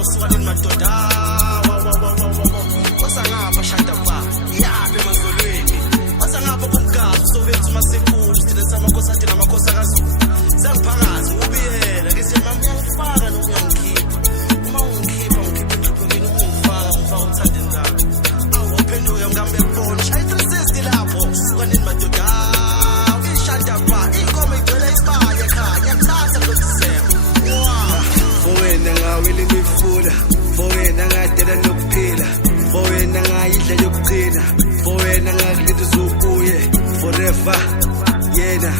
usukanini madoda wasangapha shada pa yapi emazolweni wasangapha kumgazi sowethu masekhulu sithina samakhosi athi namakhosi akaZulu sangiphakazi ubiyela ngithi mama uyangifaka nokungikhipha uma ungikhipha engcuphekeni ungifaka ngifaka uthande njalo awuphenduka ngambe kubona shaya 360 lapho usukanini madoda ishada pa inkomo igcwele isibaya ekhaya ngiyathatha ngokusemba wena ngawile ngifula wena ngadela nokuphila wena ngayidla yokugcina wena ngakulinda uzubuye forever yena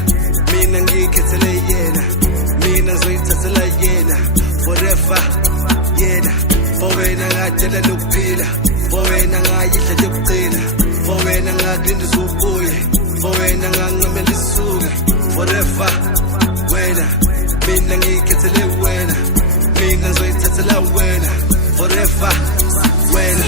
mina ngikhethele yena mina ngizoyithathela yena forever yena wena ngadela nokuphila wena ngayidla yokugcina wena ngakulinda uzubuye wena ngangamela isuke forever wena mina ngikhethele wena mina ngizoyithathela wena forever wena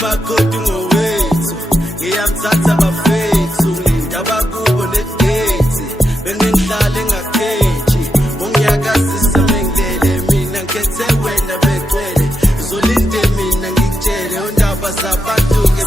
umakoti ngowethu ngiyamthatha bafethu ngidaba kubo negate bengihlale ngakhethi ungiyakazisa mengilele mina ngikhethe wena begcwele uzolinde mina ngikutshele undaba zabantu ke